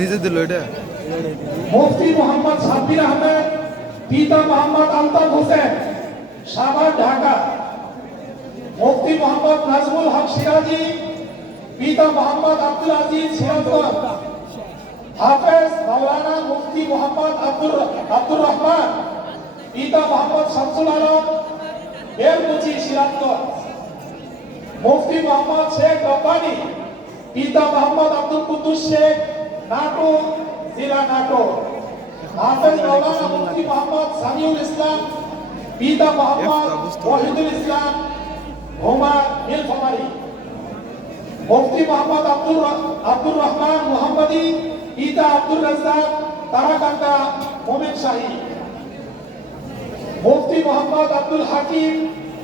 নিজে দিল এটা মুফতি মোহাম্মদ সাব্বির আহমেদ, পিতা মোহাম্মদ আলতাফ হোসেন, সাভার, ঢাকা। মুফতি মোহাম্মদ নাজমুল হক সিরাজি, পিতা মোহাম্মদ আব্দুল আজিজ, সিরাজগঞ্জ। হাফেজ মাওলানা মুফতি মোহাম্মদ আব্দুর রহমান, পিতা মোহাম্মদ শামসুল আলম, বেলকুচি, সিরাজগঞ্জ। মুফতি মোহাম্মদ শেখ রব্বানী, পিতা মোহাম্মদ আব্দুল কুদ্দুস শেখ, নাটোর, জেলা নাটোর। হাফেজ মাওলানা মুফতি মোহাম্মদ সামিউল ইসলাম, পিতা মোহাম্মদ ওয়াহিদুল ইসলাম, হোমা, নীলফামারী। মুফতি মোহাম্মদ আব্দুর রহমান মোহাম্মদী, পিতা আব্দুর রাজ্জাক, তারাকান্দা, মোমেন শাহী। মুফতি মোহাম্মদ আব্দুল হাকিম,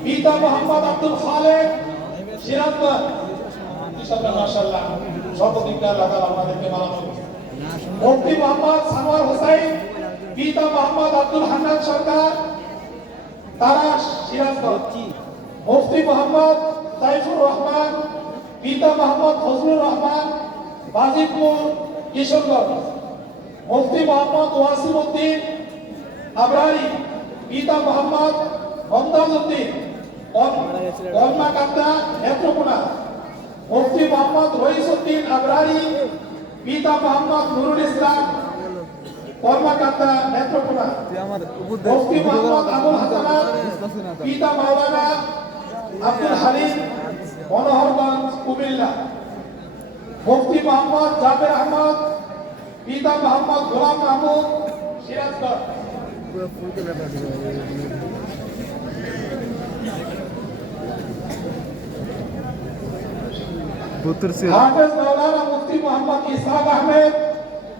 পিতা মোহাম্মদ আব্দুল খালেক, সিরাজগঞ্জ। মাশাআল্লাহ, সর্বদিকটা লাগাল আমাদেরকে বানানো। মুফতি মোহাম্মদ সানোয়ার হোসেন, পিতা মোহাম্মদ আব্দুল হান্নান সরকার, তারাস, সিরাজগঞ্জ। মুফতি মোহাম্মদ সাইফুর রহমান, পিতা মোহাম্মদ ফজলুর রহমান, বাজিতপুর, কিশোরগঞ্জ। মুফতি মোহাম্মদ ওয়াসিম উদ্দিন আবরারি, পিতা মোহাম্মদ মমতাজ উদ্দিন, কর্মাকান্দা, নেত্রকোনা। মুফতি মোহাম্মদ রইস উদ্দিন আবরারি, পিতা মোহাম্মদ নুরুল ইসলাম, কর্মাকান্দা, নেত্রকোনা। মুফতি মোহাম্মদ আবুল হাসান, পিতা মাওলানা আব্দুল হালিম, মনোহরগঞ্জ, কুমিল্লা। মুফতি মোহাম্মদ জাবের আহমদ, পিতা মোহাম্মদ গোলাম মাহমুদ, সিরাজগঞ্জ। হাফেজ মাওলানা মুফতি মোহাম্মদ ইসহাক আহমেদ,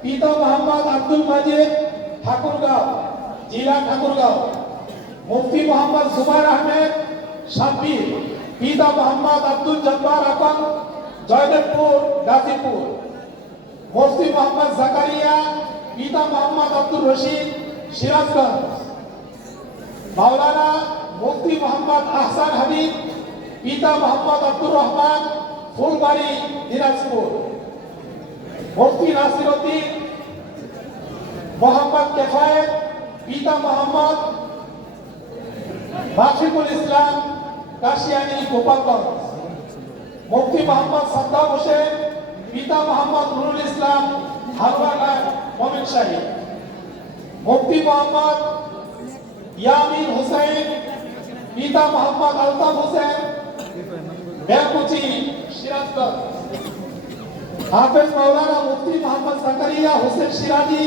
পিতা মোহাম্মদ আব্দুল মাজিদ, ঠাকুরগাঁও, জেলা ঠাকুরগাঁও। মুফতি মোহাম্মদ জুবাইর আহমেদ, সাব্বির, পিতা মোহাম্মদ আব্দুল জব্বার আকন, জয়দেবপুর, গাজীপুর। মুফতি মোহাম্মদ জাকারিয়া, পিতা মোহাম্মদ আব্দুর রশিদ, সিরাজগঞ্জ। মাওলানা মুফতি মোহাম্মদ আহসান হাবিব, পিতা মোহাম্মদ আব্দুর রহমান, ফুলবাড়ি, দিনাজপুর। মুফতি নাসির উদ্দিন মোহাম্মদ কেফায়েত, পিতা মোহাম্মদ মাফিকুল ইসলাম, কাশিয়ানী, গোপালগঞ্জ। মুফতি মোহাম্মদ সাদ্দাম হোসেন, পিতা মোহাম্মদ নুরুল ইসলাম, হালুয়াঘাট, মোমেন শাহী। মুফতি মোহাম্মদ ইয়ামিন হোসেন, পিতা মোহাম্মদ আলতাফ হোসেন, বেলকুচি, সিরাজগঞ্জ। হাফেজ মাওলানা মুফতি মোহাম্মদ জাকারিয়া হোসেন সিরাজি,